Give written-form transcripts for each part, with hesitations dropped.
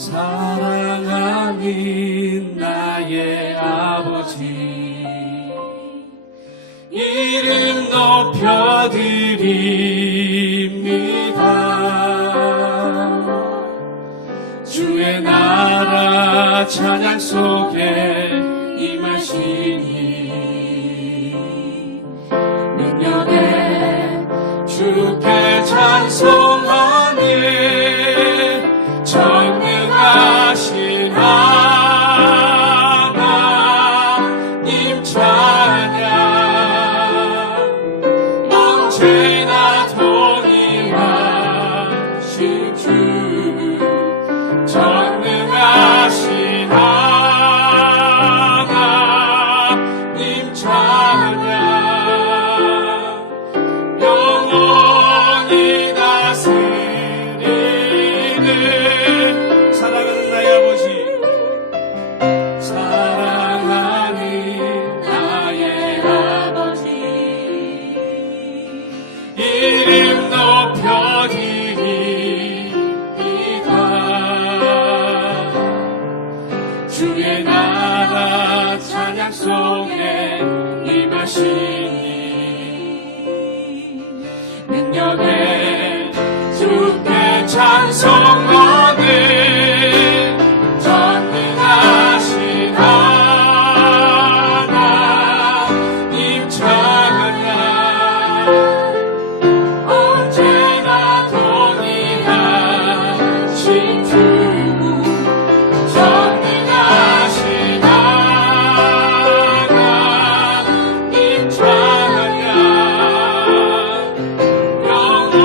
사랑하는 나의 아버지, 이름 높여드립니다. 주의 나라 찬양 속에 임하시니 능력에 주께 찬송하네. 전능하신 하나님 찬양 언제나 동일하신 주 전능하신 하나님 찬양 영원히 다스리는 사랑하는 나의 아버지, 사랑하는 나의 아버지, 이름 높여드립니다. 주의 나라 찬양 속에 임하시니 능력에 주께 찬송하네. 전능하신 하나님 찬양 언제나 동일하신 주 전능하신 하나님 찬양 영원히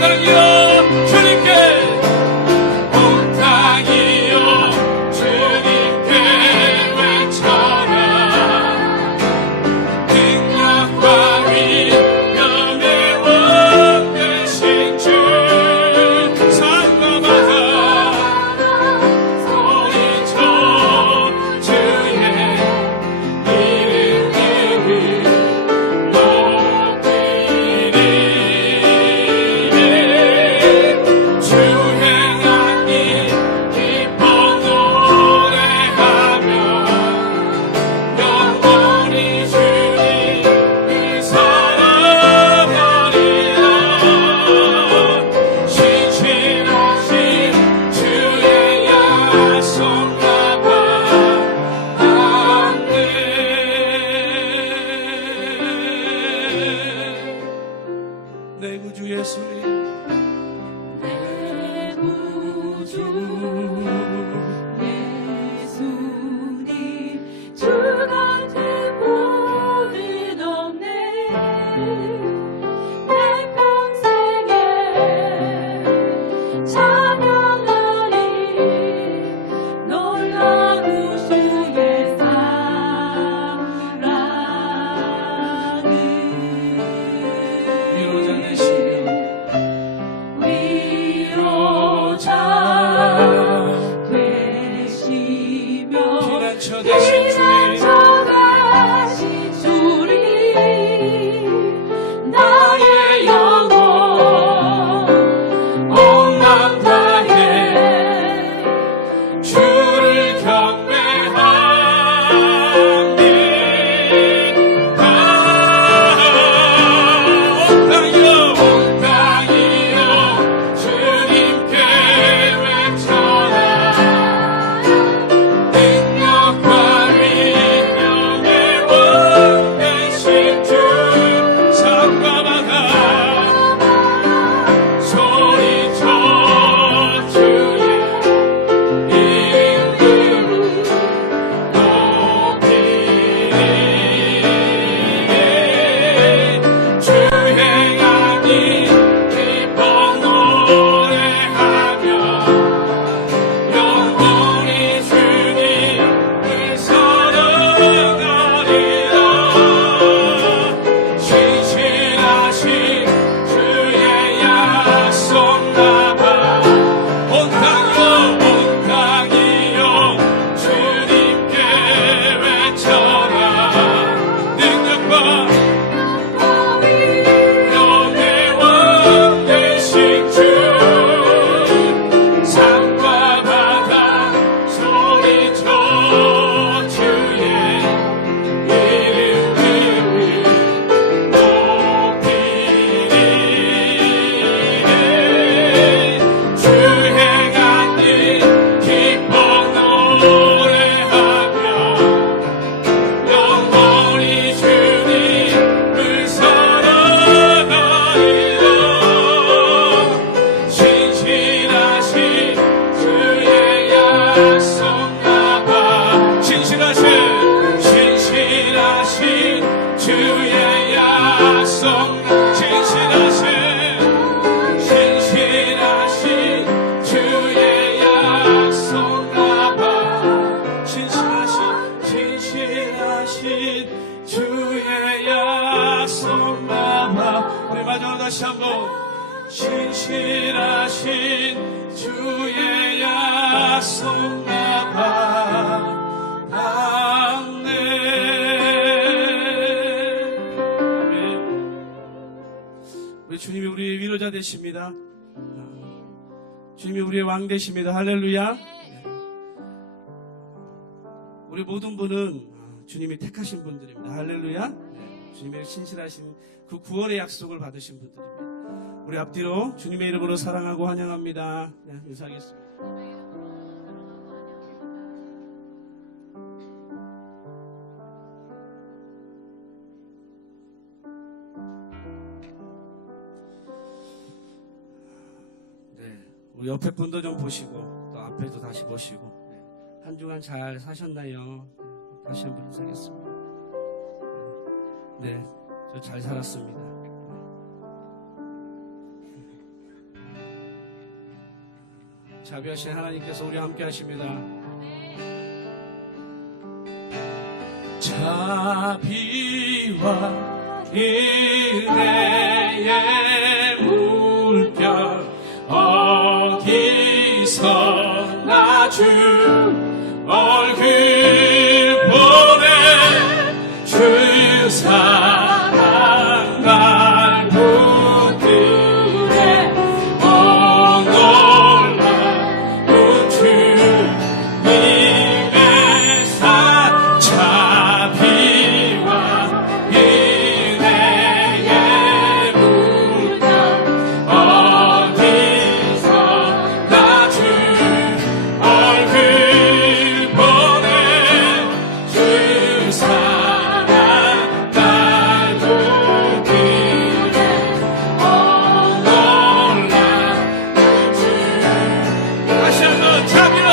땅이여 주님께 온 땅이여 주님께 외쳐라 능력과 위엄의 원 되신 주 산과 바다 소리쳐 주의 이름을 높이리 주 행한 일 기뻐 노래하며 영원히 주님을 사랑하리라 신실하신 주의 약속나가 아멘. 내 구주 예수님 내 구주 예수님 주 같은 분은 없네 내 평생에 찬양하리 놀라운 주의 사랑을 위로자 되시며 위로자 되시며 피난처 되신 주님 피난처 되신 주님 나의 영혼 온 맘 다해 주를 경배하니 온 땅이여 주님께 외쳐라 능력과 위엄의 원 되신 주 산과 바다 소리쳐 주의 이름을 높이리 주 행한 일 기뻐 노래하며 영원히 주님을 사랑하리라 신실하신 주의 약속나가 온 땅이여 주님께 외쳐라 능력과 위엄의 원 되신 주 산과 바다 소리쳐 주의 이름을 높이리 주 행한 일 기뻐 노래하며 영원히 주님을 사랑하리라 신실하신 주의 약속나가 신실하신 주의 약속 신실하신 주의 약속나가 신실하신 주의 약속나가 우리 마지막으로 다시 한번 신실하신 주의 약속나가 아멘. 우리 주님이 우리의 위로자 되십니다. 주님이 우리의 왕 되십니다. 할렐루야. 우리 모든 분은 주님이 택하신 분들입니다. 할렐루야. 주님의 신실하신 그 구원의 약속을 받으신 분들입니다. 우리 앞뒤로 주님의 이름으로 사랑하고 환영합니다. 인사하겠습니다. 우리 옆에 분도 좀 보시고 또 앞에도 다시 보시고 한 주간 잘 사셨나요? 다시 한번 인사하겠습니다. 네, 저 잘 살았습니다. 자비하신 하나님께서 우리와 함께 하십니다. 자비와 은혜의 물결 어디서나 주 얼굴 보내 주 사랑 날 붙들에 놀라운 주님의 사 자비와 은혜의 물결 어디서나 주 얼굴 보내 주 사랑 날 붙들에 놀라운 주 다시 한번 자비와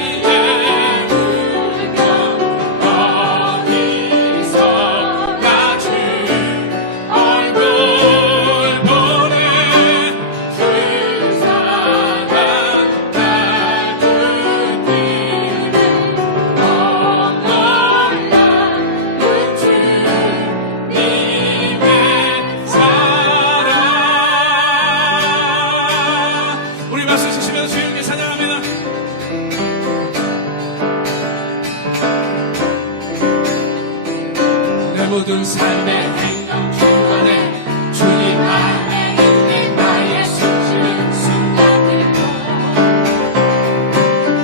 은혜의 물결 어디서나 주 얼굴 보내 주 사랑 날 붙들에 놀라운 주님의 사랑. 우리 박수 치시면서 주님께 찬양합니다. 내 모든 삶의 행동 주 안에 주님 안에 있는 나의 숨쉬는 순간들도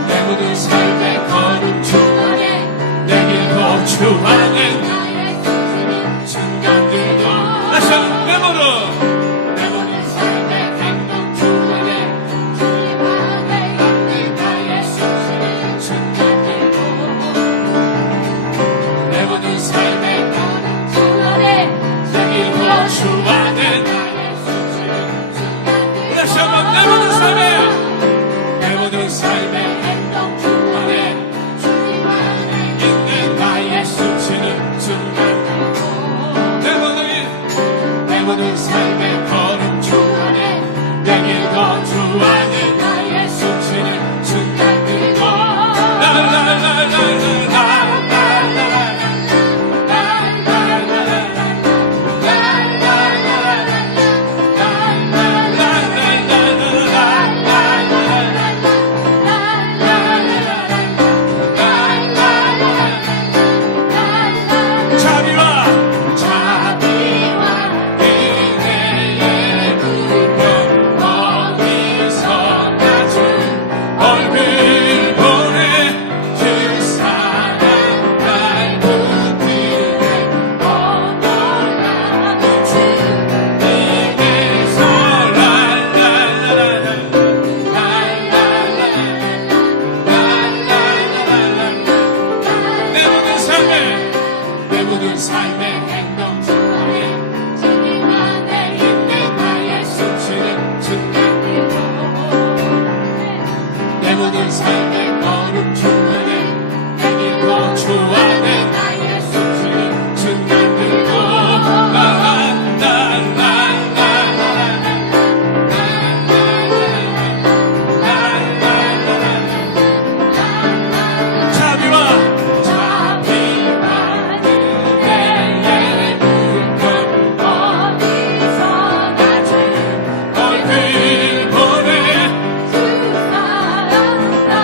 내 모든 삶의 걸음 주 안에 내 길도 주 안에 나의 숨쉬는 순간들도 다시 한번 내 모든 삶의 행동 주 안에 주님 안에 있는 나의 숨쉬는 순간들도 내 모든 삶의 주 안에 내 길도 주 안에 나의 숨쉬는 순간들 다시 한번 내 모든 삶의 행동 주 안에 주님 안에 있는 나의 숨쉬는 순간들 내 모든 삶의 걸음 주 안에 내 길도 주 안에 나의 숨쉬는 순간들도 자비와 은혜의 물결 어디서나 주 얼굴 보내 주 사랑 날 붙들에 놀라운 주님께서 내 모든 삶의 행동 주 안에 주님 안에 있는 나의 숨쉬는 순간들도 내 모든 삶의 걸음 주 안에 내 길도 주 안에 나의 숨쉬는 순간들도 자비와 은혜의 물결 어디서나 주 얼굴 보내 사랑 날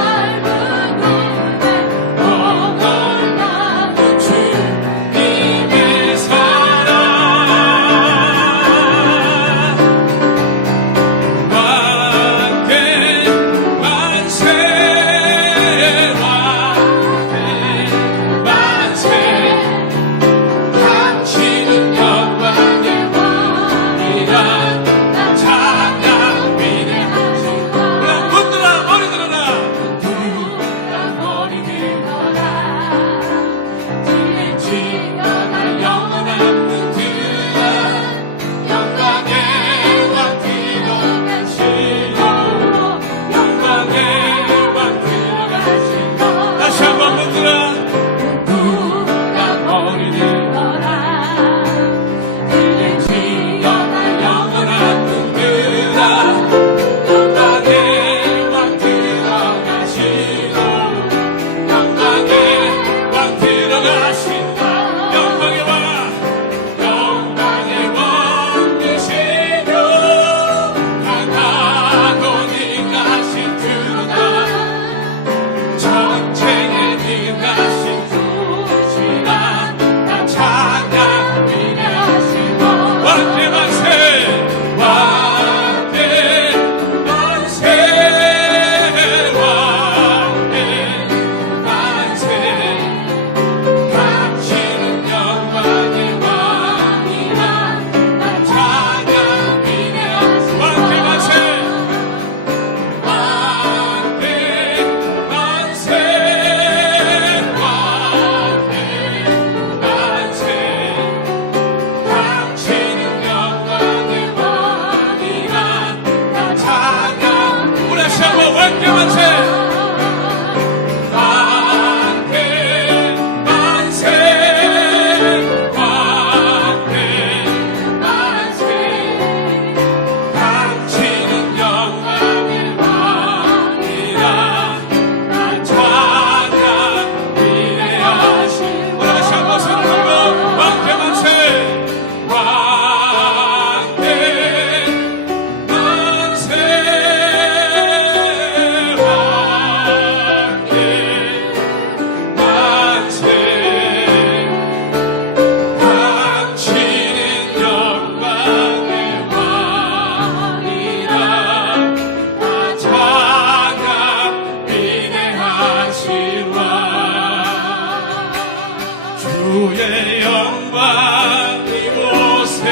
영광 이곳에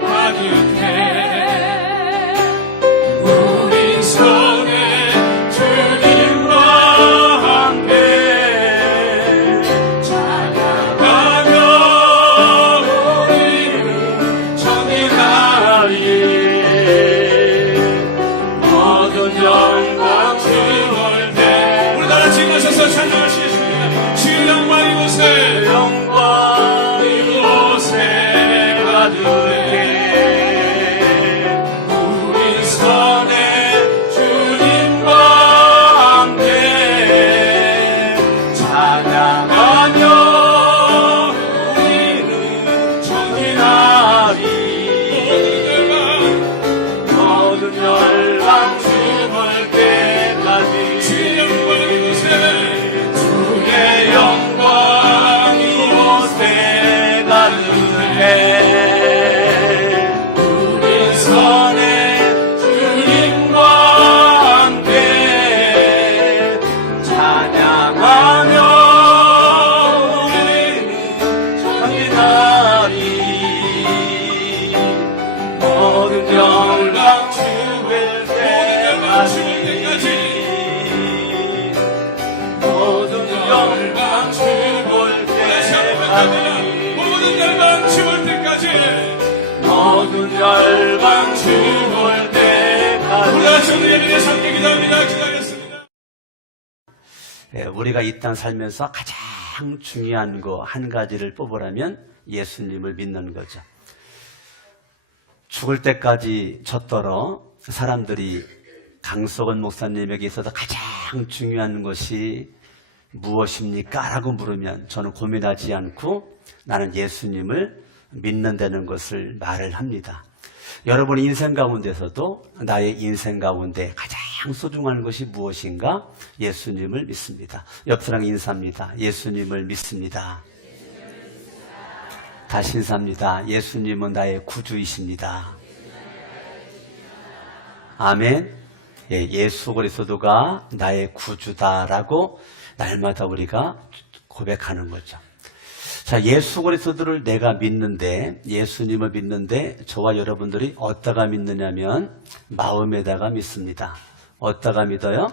가득해 우리 손에 주님과 함께 찬양하며 우리는 정의하리 모든 영광 주올 때 우리 다 같이 가셔서 찬양하시겠습니다. 주 영광 이곳에 가득해 우리 손에 주님과 함께 찬양하며 우리는 전진하리 모든 열방 주볼 때까지 주의 영광 이곳에 주의 영광 이곳에 가득해 우리 손에 주님과 함께 찬양하며 우리는 전진하리 모든 영광 주일 때까지 모든 영광 주일 때까지 모든 열방 주올 때까지 모든 열방 주올 때까지 우리 같이 오늘 예배에 함께 기도합니다. 기도하겠습니다. 우리가 이 땅 살면서 가장 중요한 거 한 가지를 뽑으라면 예수님을 믿는 거죠. 죽을 때까지 젖더러 사람들이 강석원 목사님에게 있어서 가장 중요한 것이 무엇입니까? 라고 물으면 저는 고민하지 않고 나는 예수님을 믿는다는 것을 말을 합니다. 여러분의 인생 가운데서도 나의 인생 가운데 가장 소중한 것이 무엇인가? 예수님을 믿습니다. 옆 사람 인사합니다. 예수님을 믿습니다. 다시 인사합니다. 예수님은 나의 구주이십니다. 아멘. 예수 그리스도가 나의 구주다라고 날마다 우리가 고백하는 거죠. 자, 예수 그리스도를 내가 믿는데, 예수님을 믿는데 저와 여러분들이 어디다가 믿느냐면 마음에다가 믿습니다. 어디다가 믿어요?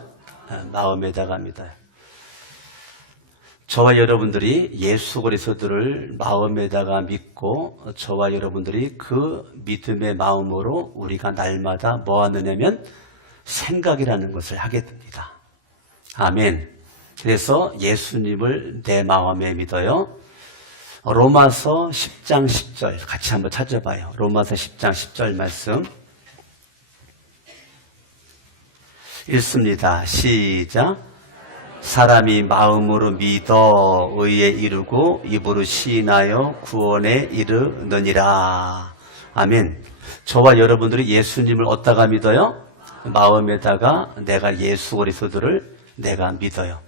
마음에다가 믿어요. 저와 여러분들이 예수 그리스도를 마음에다가 믿고 저와 여러분들이 그 믿음의 마음으로 우리가 날마다 뭐 하느냐면 생각이라는 것을 하게 됩니다. 아멘. 그래서 예수님을 내 마음에 믿어요. 로마서 10장 10절 같이 한번 찾아봐요. 로마서 10장 10절 말씀 읽습니다. 시작. 사람이 마음으로 믿어 의에 이르고 입으로 시인하여 구원에 이르느니라. 아멘. 저와 여러분들이 예수님을 어디다가 믿어요? 마음에다가 내가 예수 그리스도를 내가 믿어요.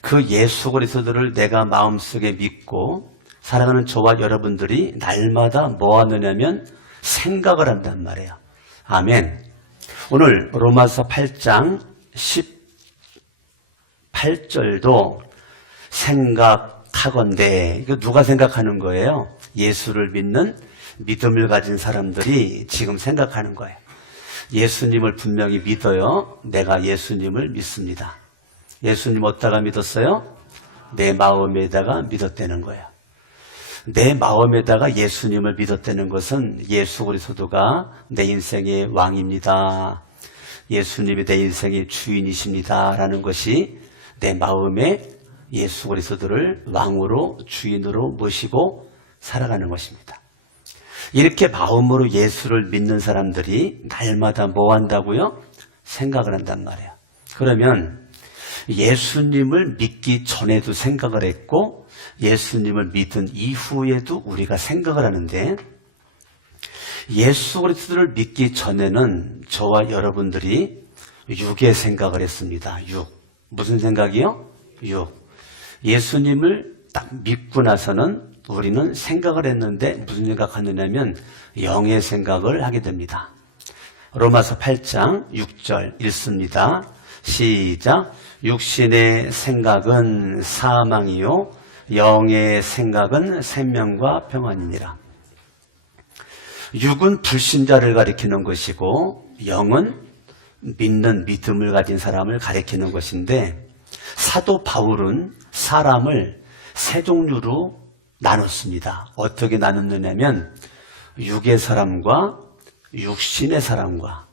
그 예수 그리스도를 내가 마음속에 믿고 살아가는 저와 여러분들이 날마다 뭐 하느냐면 생각을 한단 말이에요. 아멘. 오늘 로마서 8장 18절도 생각하건대, 이거 누가 생각하는 거예요? 예수를 믿는 믿음을 가진 사람들이 지금 생각하는 거예요. 예수님을 분명히 믿어요. 내가 예수님을 믿습니다. 예수님 어디다가 믿었어요? 내 마음에다가 믿었다는 거예요. 내 마음에다가 예수님을 믿었다는 것은 예수 그리스도가 내 인생의 왕입니다. 예수님이 내 인생의 주인이십니다. 라는 것이 내 마음에 예수 그리스도를 왕으로 주인으로 모시고 살아가는 것입니다. 이렇게 마음으로 예수를 믿는 사람들이 날마다 뭐 한다고요? 생각을 한단 말이에요. 그러면 예수님을 믿기 전에도 생각을 했고 예수님을 믿은 이후에도 우리가 생각을 하는데, 예수 그리스도를 믿기 전에는 저와 여러분들이 육의 생각을 했습니다. 육. 무슨 생각이요? 육. 예수님을 딱 믿고 나서는 우리는 생각을 했는데 무슨 생각하느냐면 영의 생각을 하게 됩니다. 로마서 8장 6절 읽습니다. 시작. 육신의 생각은 사망이요 영의 생각은 생명과 평안이니라. 육은 불신자를 가리키는 것이고 영은 믿는 믿음을 가진 사람을 가리키는 것인데, 사도 바울은 사람을 세 종류로 나눴습니다. 어떻게 나눴느냐면 육의 사람과 육신의 사람과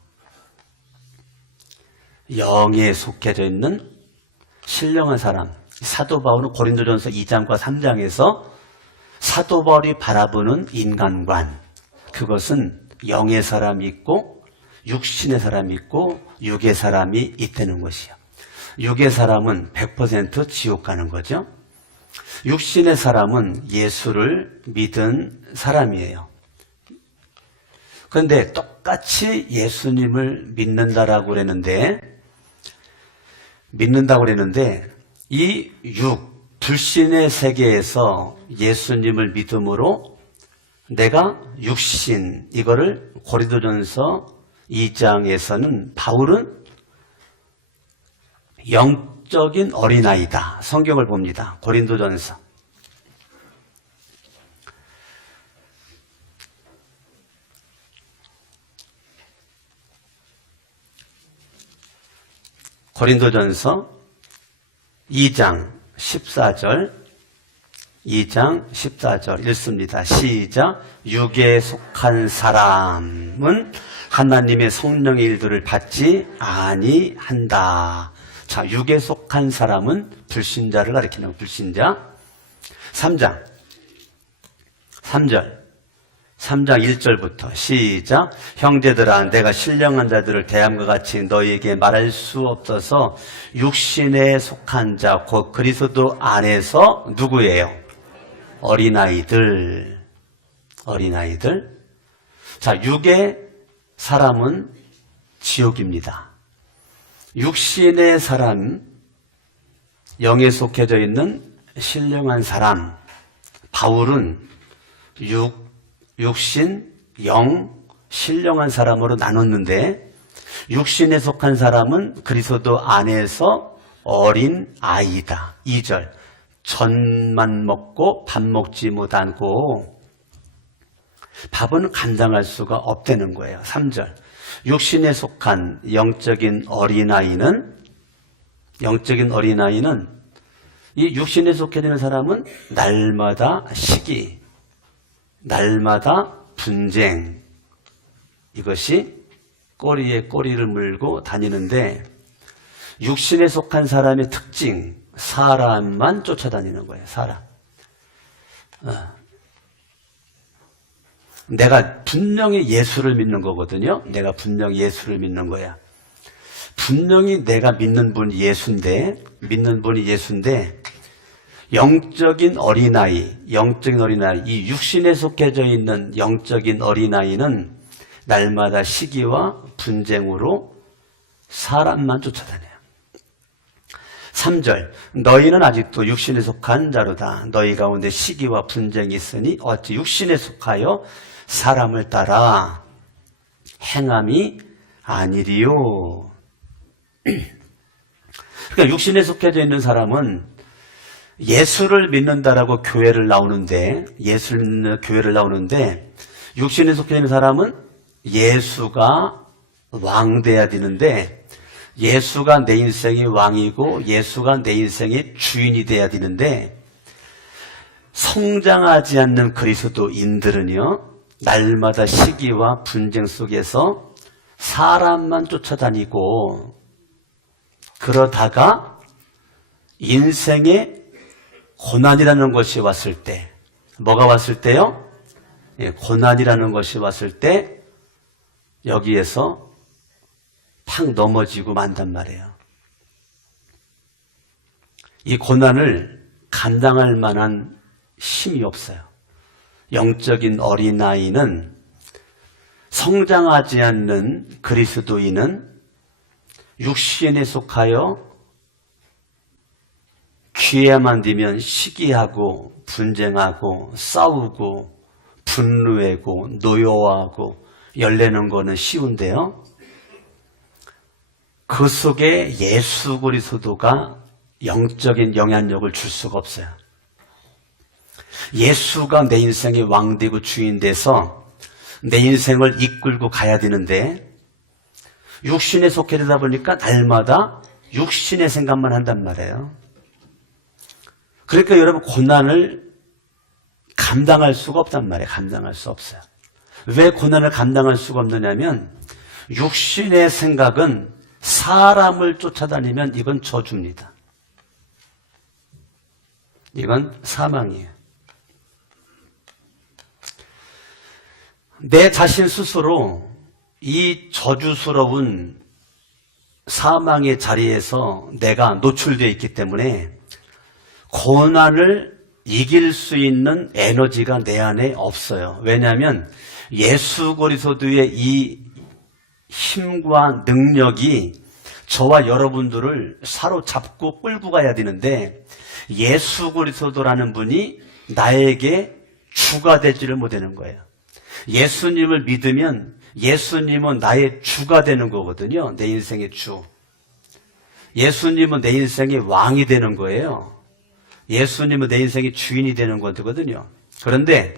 영에 속해져 있는 신령한 사람. 사도 바울은 고린도전서 2장과 3장에서 사도 바울이 바라보는 인간관, 그것은 영의 사람이 있고 육신의 사람이 있고 육의 사람이 있다는 것이요. 육의 사람은 100% 지옥 가는 거죠. 육신의 사람은 예수를 믿은 사람이에요. 그런데 똑같이 예수님을 믿는다고 그랬는데 이 불신의 세계에서 예수님을 믿음으로 내가 육신, 이거를 고린도전서 2장에서는 바울은 영적인 어린아이다. 성경을 봅니다. 고린도전서. 고린도전서 2장 14절 읽습니다. 시작. 육에 속한 사람은 하나님의 성령의 일들을 받지 아니한다. 자, 육에 속한 사람은 불신자를 가리키는 불신자. 3장 1절부터 시작. 형제들아, 내가 신령한 자들을 대함과 같이 너희에게 말할 수 없어서 육신에 속한 자 곧 그리스도 안에서 누구예요? 어린아이들. 자, 육의 사람은 지옥입니다. 육신의 사람, 영에 속해져 있는 신령한 사람. 바울은 육신, 영, 신령한 사람으로 나눴는데, 육신에 속한 사람은 그리스도 안에서 어린 아이다. 2절. 젖만 먹고 밥 먹지 못하고 밥은 감당할 수가 없다는 거예요. 3절. 육신에 속한 영적인 어린아이는 이 육신에 속해 있는 사람은 날마다 시기, 날마다 분쟁, 이것이 꼬리에 꼬리를 물고 다니는데, 육신에 속한 사람의 특징, 사람만 쫓아다니는 거예요. 사람. 내가 분명히 예수를 믿는 거거든요. 내가 분명히 예수를 믿는 거야. 분명히 내가 믿는 분이 예수인데, 영적인 어린아이, 이 육신에 속해져 있는 영적인 어린아이는 날마다 시기와 분쟁으로 사람만 쫓아다녀요. 3절. 너희는 아직도 육신에 속한 자로다. 너희 가운데 시기와 분쟁이 있으니 어찌 육신에 속하여 사람을 따라 행함이 아니리요. 그러니까 육신에 속해져 있는 사람은 예수를 믿는다라고 교회를 나오는데, 육신에 속해 있는 사람은 예수가 왕돼야 되는데, 예수가 내 인생의 왕이고 예수가 내 인생의 주인이 돼야 되는데, 성장하지 않는 그리스도인들은요, 날마다 시기와 분쟁 속에서 사람만 쫓아다니고, 그러다가 인생에 고난이라는 것이 왔을 때, 뭐가 왔을 때요? 고난이라는 것이 왔을 때 여기에서 팍 넘어지고 만단 말이에요. 이 고난을 감당할 만한 힘이 없어요. 영적인 어린아이는, 성장하지 않는 그리스도인은 육신에 속하여 기회만 되면 시기하고 분쟁하고 싸우고 분노하고 노여워하고 열내는 거는 쉬운데요, 그 속에 예수 그리스도가 영적인 영향력을 줄 수가 없어요. 예수가 내 인생의 왕되고 주인 돼서 내 인생을 이끌고 가야 되는데 육신에 속해 되다 보니까 날마다 육신의 생각만 한단 말이에요. 그러니까 여러분 고난을 감당할 수가 없단 말이에요. 감당할 수 없어요. 왜 고난을 감당할 수가 없느냐면 육신의 생각은 사람을 쫓아다니면 이건 저주입니다. 이건 사망이에요. 내 자신 스스로 이 저주스러운 사망의 자리에서 내가 노출되어 있기 때문에 고난을 이길 수 있는 에너지가 내 안에 없어요. 왜냐하면 예수 그리스도의 이 힘과 능력이 저와 여러분들을 사로잡고 끌고 가야 되는데 예수 그리스도라는 분이 나에게 주가 되지를 못하는 거예요. 예수님을 믿으면 예수님은 나의 주가 되는 거거든요. 내 인생의 주. 예수님은 내 인생의 왕이 되는 거예요. 예수님은 내 인생의 주인이 되는 거거든요. 그런데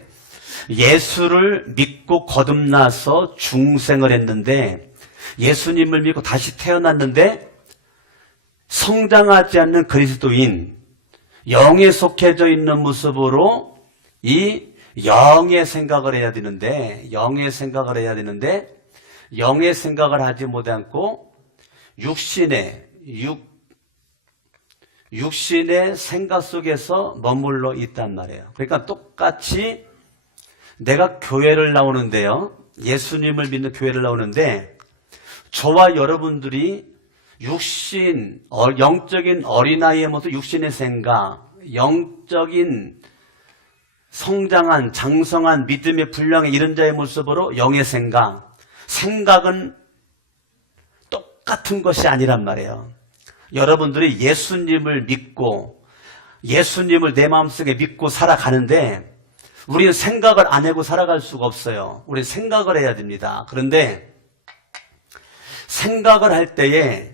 예수를 믿고 거듭나서 중생을 했는데 예수님을 믿고 다시 태어났는데 성장하지 않는 그리스도인, 영에 속해져 있는 모습으로 이 영의 생각을 해야 되는데 영의 생각을 하지 못하고 육신의 생각 속에서 머물러 있단 말이에요. 그러니까 똑같이 내가 교회를 나오는데요. 예수님을 믿는 교회를 나오는데 저와 여러분들이 영적인 어린아이의 모습, 육신의 생각, 영적인 성장한, 장성한, 믿음의 분량의 이런 자의 모습으로 영의 생각은 똑같은 것이 아니란 말이에요. 여러분들이 예수님을 믿고 예수님을 내 마음속에 믿고 살아가는데 우리는 생각을 안 하고 살아갈 수가 없어요. 우리는 생각을 해야 됩니다. 그런데 생각을 할 때에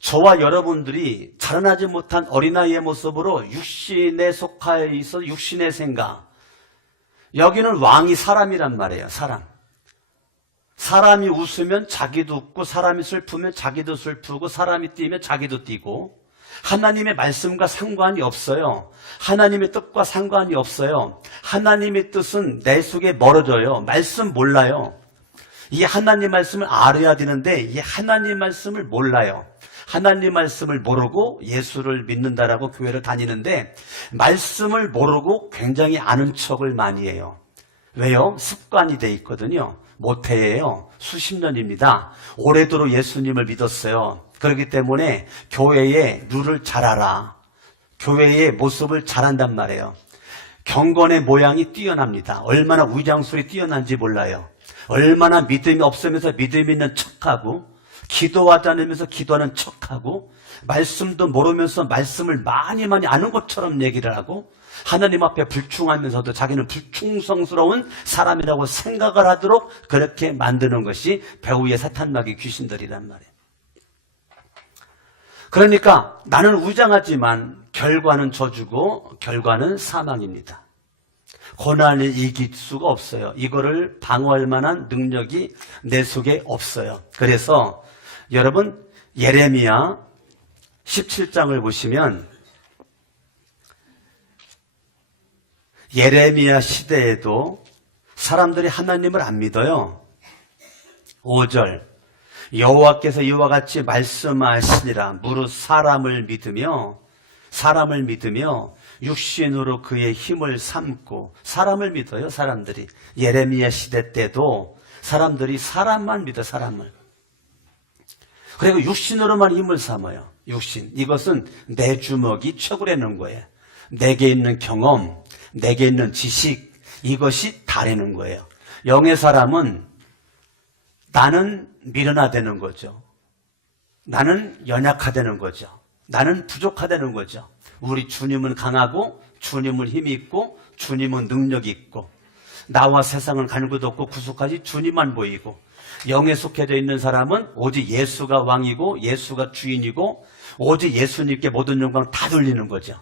저와 여러분들이 자라나지 못한 어린아이의 모습으로 육신에 속하여 있어 육신의 생각. 여기는 왕이 사람이란 말이에요. 사람이 웃으면 자기도 웃고 사람이 슬프면 자기도 슬프고 사람이 뛰면 자기도 뛰고 하나님의 말씀과 상관이 없어요. 하나님의 뜻과 상관이 없어요. 하나님의 뜻은 내 속에 멀어져요. 말씀 몰라요. 이 하나님 말씀을 알아야 되는데 이 하나님 말씀을 몰라요. 하나님 말씀을 모르고 예수를 믿는다라고 교회를 다니는데 말씀을 모르고 굉장히 아는 척을 많이 해요. 왜요? 습관이 돼 있거든요. 모태예요. 수십 년입니다. 오래도록 예수님을 믿었어요. 그렇기 때문에 교회의 룰을 잘 알아. 교회의 모습을 잘 안단 말이에요. 경건의 모양이 뛰어납니다. 얼마나 위장술이 뛰어난지 몰라요. 얼마나 믿음이 없으면서 믿음 있는 척하고 기도하지 않으면서 기도하는 척하고 말씀도 모르면서 말씀을 많이 아는 것처럼 얘기를 하고 하나님 앞에 불충하면서도 자기는 불충성스러운 사람이라고 생각을 하도록 그렇게 만드는 것이 배후의 사탄마귀 귀신들이란 말이에요. 그러니까 나는 우장하지만 결과는 저주고 결과는 사망입니다. 고난을 이길 수가 없어요. 이거를 방어할 만한 능력이 내 속에 없어요. 그래서 여러분 예레미야 17장을 보시면 예레미야 시대에도 사람들이 하나님을 안 믿어요. 5절 여호와께서 이와 같이 말씀하시니라 무릇 사람을 믿으며 육신으로 그의 힘을 삼고 사람을 믿어요. 사람들이 예레미야 시대 때도 사람들이 사람만 믿어. 사람을. 그리고 육신으로만 힘을 삼아요. 육신. 이것은 내 주먹이 최고라는 거예요. 내게 있는 경험, 내게 있는 지식, 이것이 다라는 거예요. 영의 사람은 나는 미련하다는 거죠. 나는 연약하다는 거죠. 나는 부족하다는 거죠. 우리 주님은 강하고 주님은 힘이 있고 주님은 능력이 있고 나와 세상은 갈구도 없고 구속하지 주님만 보이고 영에 속해져 있는 사람은 오직 예수가 왕이고 예수가 주인이고 오직 예수님께 모든 영광 다 돌리는 거죠.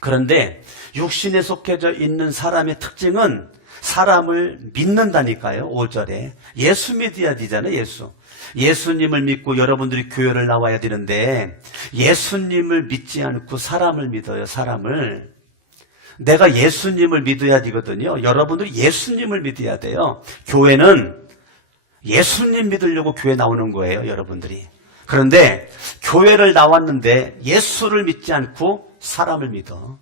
그런데 육신에 속해져 있는 사람의 특징은 사람을 믿는다니까요. 5절에 예수 믿어야 되잖아요. 예수님을 믿고 여러분들이 교회를 나와야 되는데 예수님을 믿지 않고 사람을 믿어요. 사람을. 내가 예수님을 믿어야 되거든요. 여러분들이 예수님을 믿어야 돼요. 교회는 예수님 믿으려고 교회 나오는 거예요. 여러분들이. 그런데 교회를 나왔는데 예수를 믿지 않고 사람을 믿어.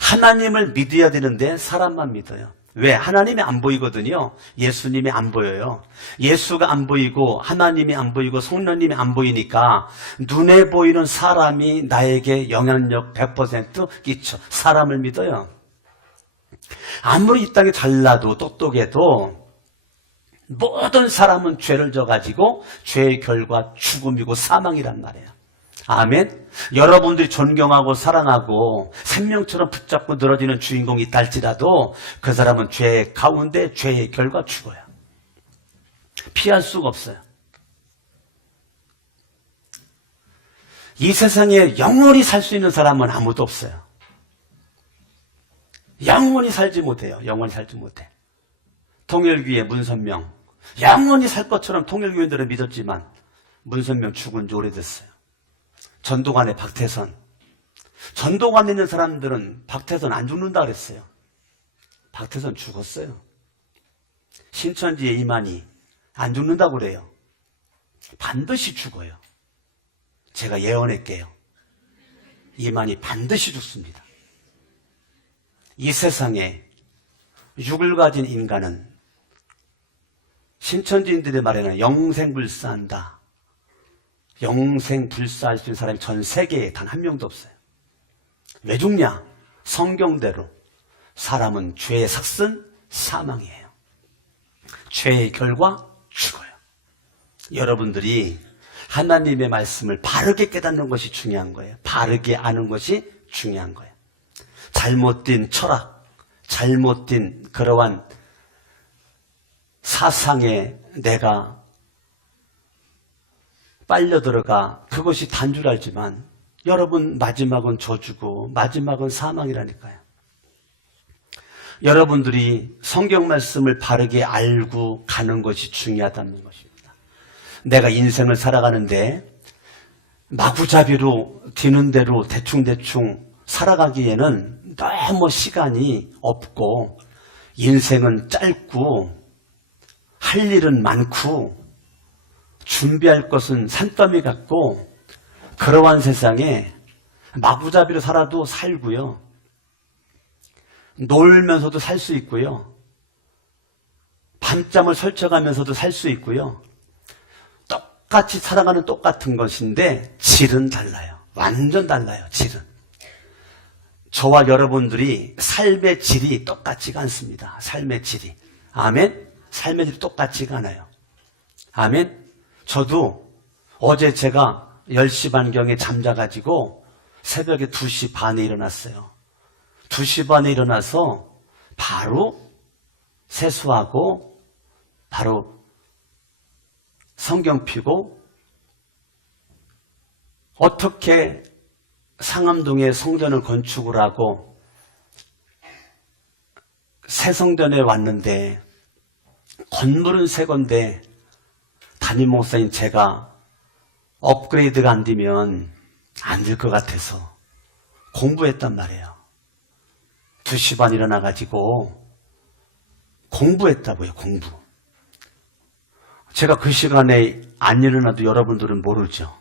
하나님을 믿어야 되는데 사람만 믿어요. 왜? 하나님이 안 보이거든요. 예수님이 안 보여요. 예수가 안 보이고 하나님이 안 보이고 성령님이 안 보이니까 눈에 보이는 사람이 나에게 영향력 100% 끼쳐. 사람을 믿어요. 아무리 이 땅에 잘나도 똑똑해도 모든 사람은 죄를 져가지고 죄의 결과 죽음이고 사망이란 말이에요. 아멘. 여러분들이 존경하고 사랑하고 생명처럼 붙잡고 늘어지는 주인공이 있다 할지라도 그 사람은 죄 가운데 죄의 결과 죽어요. 피할 수가 없어요. 이 세상에 영원히 살 수 있는 사람은 아무도 없어요. 영원히 살지 못해요. 영원히 살지 못해. 통일교회 문선명 영원히 살 것처럼 통일교인들은 믿었지만 문선명 죽은 지 오래됐어요. 전도관의 박태선. 전도관에 있는 사람들은 박태선 안 죽는다 그랬어요. 박태선 죽었어요. 신천지의 이만희 안 죽는다고 그래요. 반드시 죽어요. 제가 예언할게요. 이만희 반드시 죽습니다. 이 세상에 육을 가진 인간은 신천지인들의 말에는 영생불사한다. 영생불사할 수 있는 사람이 전 세계에 단 한 명도 없어요. 왜 죽냐? 성경대로 사람은 죄의 삭슨 사망이에요. 죄의 결과 죽어요. 여러분들이 하나님의 말씀을 바르게 깨닫는 것이 중요한 거예요. 바르게 아는 것이 중요한 거예요. 잘못된 철학, 잘못된 그러한 사상에 내가 빨려 들어가 그것이 단 줄 알지만 여러분 마지막은 저주고 마지막은 사망이라니까요. 여러분들이 성경 말씀을 바르게 알고 가는 것이 중요하다는 것입니다. 내가 인생을 살아가는데 마구잡이로 뒤는 대로 대충대충 살아가기에는 너무 시간이 없고 인생은 짧고 할 일은 많고 준비할 것은 산더미 같고 그러한 세상에 마구잡이로 살아도 살고요. 놀면서도 살 수 있고요. 밤잠을 설쳐가면서도 살 수 있고요. 똑같이 살아가는 똑같은 것인데 질은 달라요. 완전 달라요. 질은. 저와 여러분들이 삶의 질이 똑같지가 않습니다. 삶의 질이. 아멘? 삶의 질이 똑같지가 않아요. 아멘? 저도 어제 제가 10시 반경에 잠자가지고 새벽에 2시 반에 일어났어요. 2시 반에 일어나서 바로 세수하고 바로 성경 펴고 어떻게 상암동에 성전을 건축을 하고 새 성전에 왔는데 건물은 새 건데 담임 목사인 제가 업그레이드가 안 되면 안 될 것 같아서 공부했단 말이에요. 2시 반 일어나가지고 공부했다고요. 공부. 제가 그 시간에 안 일어나도 여러분들은 모르죠.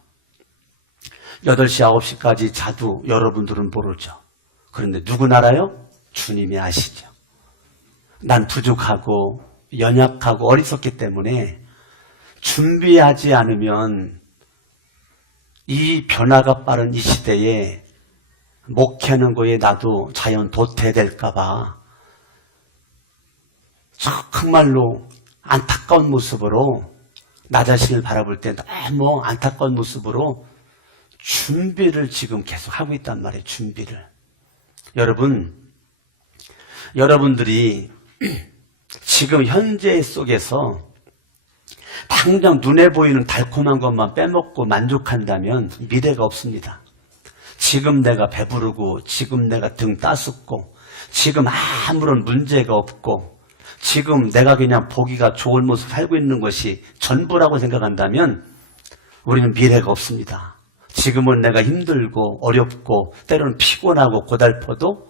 8시, 9시까지 자도 여러분들은 모르죠. 그런데 누군 알아요? 주님이 아시죠. 난 부족하고 연약하고 어리석기 때문에 준비하지 않으면 이 변화가 빠른 이 시대에 목회하는 거에 나도 자연 도태될까 봐 정말로 안타까운 모습으로 나 자신을 바라볼 때 너무 안타까운 모습으로 준비를 지금 계속 하고 있단 말이에요. 준비를. 여러분들이 지금 현재 속에서 당장 눈에 보이는 달콤한 것만 빼먹고 만족한다면 미래가 없습니다. 지금 내가 배부르고 지금 내가 등 따숩고 지금 아무런 문제가 없고 지금 내가 그냥 보기가 좋은 모습 살고 있는 것이 전부라고 생각한다면 우리는 미래가 없습니다. 지금은 내가 힘들고 어렵고 때로는 피곤하고 고달퍼도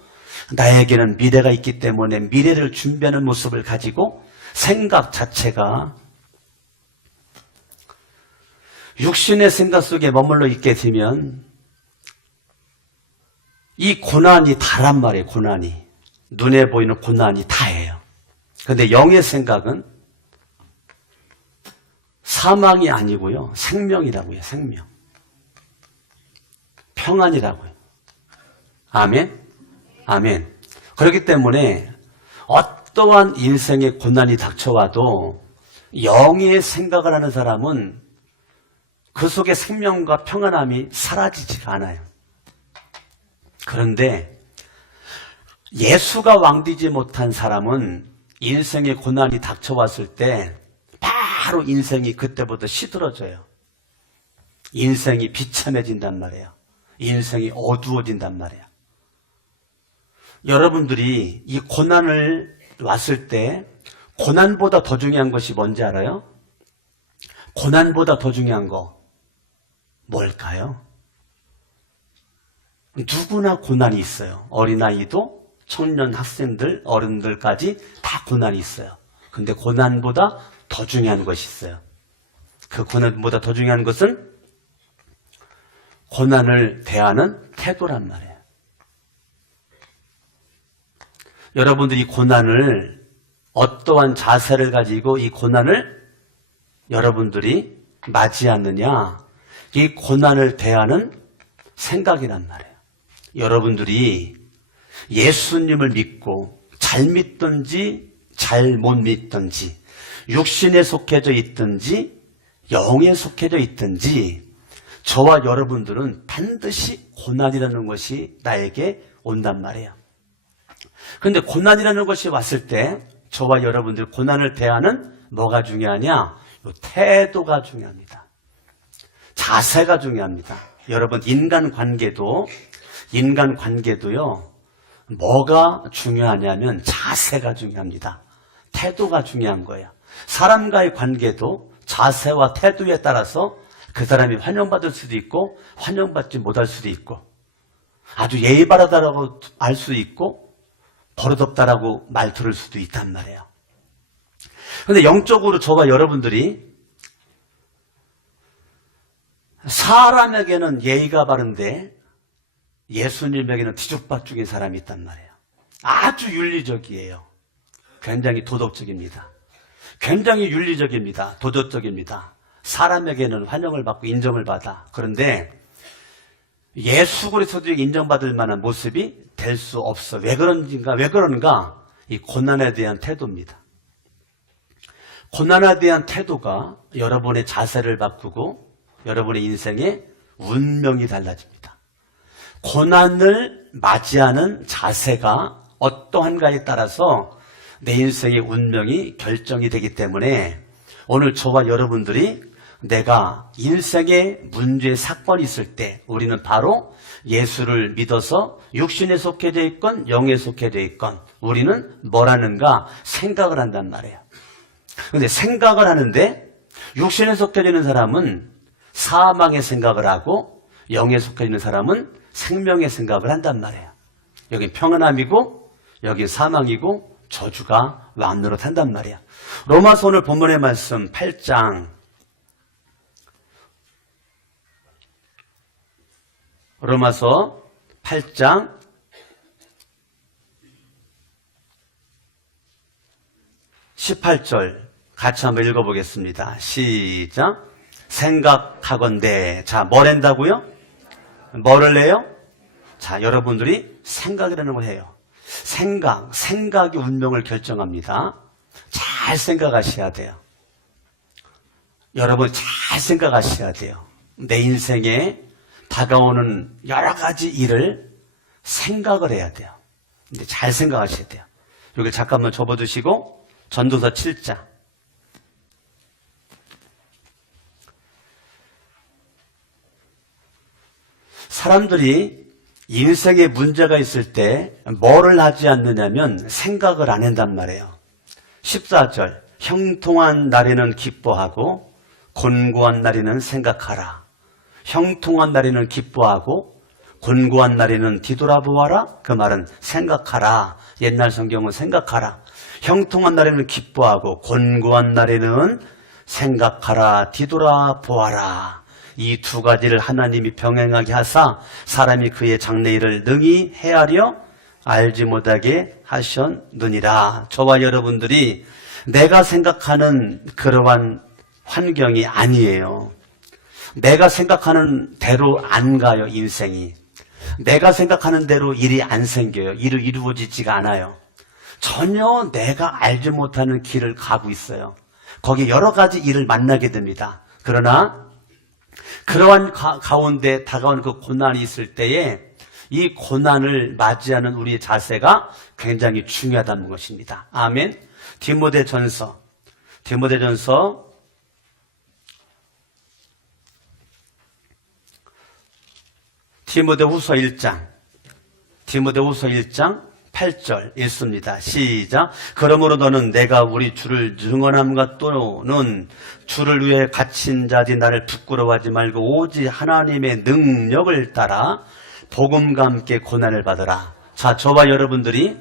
나에게는 미래가 있기 때문에 미래를 준비하는 모습을 가지고 생각 자체가 육신의 생각 속에 머물러 있게 되면 이 고난이 다란 말이에요. 고난이. 눈에 보이는 고난이 다예요. 그런데 영의 생각은 사망이 아니고요. 생명이라고요. 생명. 평안이라고요. 아멘? 아멘. 그렇기 때문에 어떠한 인생의 고난이 닥쳐와도 영의 생각을 하는 사람은 그 속에 생명과 평안함이 사라지지가 않아요. 그런데 예수가 왕되지 못한 사람은 인생의 고난이 닥쳐왔을 때 바로 인생이 그때부터 시들어져요. 인생이 비참해진단 말이에요. 인생이 어두워진단 말이에요. 여러분들이 이 고난을 왔을 때 고난보다 더 중요한 것이 뭔지 알아요? 고난보다 더 중요한 거 뭘까요? 누구나 고난이 있어요. 어린아이도 청년 학생들, 어른들까지 다 고난이 있어요. 근데 고난보다 더 중요한 것이 있어요. 그 고난보다 더 중요한 것은 고난을 대하는 태도란 말이에요. 여러분들이 고난을 어떠한 자세를 가지고 이 고난을 여러분들이 맞이하느냐, 이 고난을 대하는 생각이란 말이에요. 여러분들이 예수님을 믿고 잘 믿든지 잘 못 믿든지 육신에 속해져 있든지 영에 속해져 있든지 저와 여러분들은 반드시 고난이라는 것이 나에게 온단 말이에요. 그런데 고난이라는 것이 왔을 때 저와 여러분들 고난을 대하는 뭐가 중요하냐? 태도가 중요합니다. 자세가 중요합니다. 여러분 인간관계도요 뭐가 중요하냐면 자세가 중요합니다. 태도가 중요한 거예요. 사람과의 관계도 자세와 태도에 따라서 그 사람이 환영받을 수도 있고 환영받지 못할 수도 있고 아주 예의 바르다라고 알 수도 있고 버릇없다라고 말 들을 수도 있단 말이에요. 그런데 영적으로 저와 여러분들이 사람에게는 예의가 바른데 예수님에게는 뒤죽박죽인 사람이 있단 말이에요. 아주 윤리적이에요. 굉장히 도덕적입니다. 굉장히 윤리적입니다. 도덕적입니다. 사람에게는 환영을 받고 인정을 받아. 그런데 예수 그리스도에게 인정받을 만한 모습이 될 수 없어. 왜 그런가? 이 고난에 대한 태도입니다. 고난에 대한 태도가 여러분의 자세를 바꾸고 여러분의 인생의 운명이 달라집니다. 고난을 맞이하는 자세가 어떠한가에 따라서 내 인생의 운명이 결정이 되기 때문에 오늘 저와 여러분들이 내가 인생의 문제 사건이 있을 때 우리는 바로 예수를 믿어서 육신에 속해져 있건 영에 속해져 있건 우리는 뭐라는가 생각을 한단 말이에요. 그런데 생각을 하는데 육신에 속해져 있는 사람은 사망의 생각을 하고 영에 속해 있는 사람은 생명의 생각을 한단 말이에요. 여긴 평안함이고 여긴 사망이고 저주가 왕노릇한단 말이에요. 로마서 오늘 본문의 말씀 8장 로마서 8장 18절 같이 한번 읽어보겠습니다. 시작. 생각하건대. 자, 뭘 한다고요? 뭐를 해요? 자, 여러분들이 생각이라는 걸 해요. 생각이 운명을 결정합니다. 잘 생각하셔야 돼요. 여러분 잘 생각하셔야 돼요. 내 인생에 다가오는 여러 가지 일을 생각을 해야 돼요. 근데 잘 생각하셔야 돼요. 여기 잠깐만 접어두시고 전도서 7장. 사람들이 인생에 문제가 있을 때 뭐를 하지 않느냐면 생각을 안 한단 말이에요. 14절 형통한 날에는 기뻐하고 곤고한 날에는 생각하라. 형통한 날에는 기뻐하고 곤고한 날에는 뒤돌아보아라. 그 말은 생각하라. 옛날 성경은 생각하라. 형통한 날에는 기뻐하고 곤고한 날에는 생각하라. 뒤돌아보아라. 이 두 가지를 하나님이 병행하게 하사 사람이 그의 장래일을 능히 헤아려 알지 못하게 하셨느니라. 저와 여러분들이 내가 생각하는 그러한 환경이 아니에요. 내가 생각하는 대로 안 가요, 인생이. 내가 생각하는 대로 일이 안 생겨요. 일이 이루어지지가 않아요. 전혀 내가 알지 못하는 길을 가고 있어요. 거기에 여러 가지 일을 만나게 됩니다. 그러나 그러한 가운데 다가오는 그 고난이 있을 때에 이 고난을 맞이하는 우리의 자세가 굉장히 중요하다는 것입니다. 아멘. 디모데전서 디모데후서 1장 8절 읽습니다. 시작. 그러므로 너는 내가 우리 주를 증언함과 또는 주를 위해 갇힌 자지 나를 부끄러워하지 말고 오직 하나님의 능력을 따라 복음과 함께 고난을 받으라. 자, 저와 여러분들이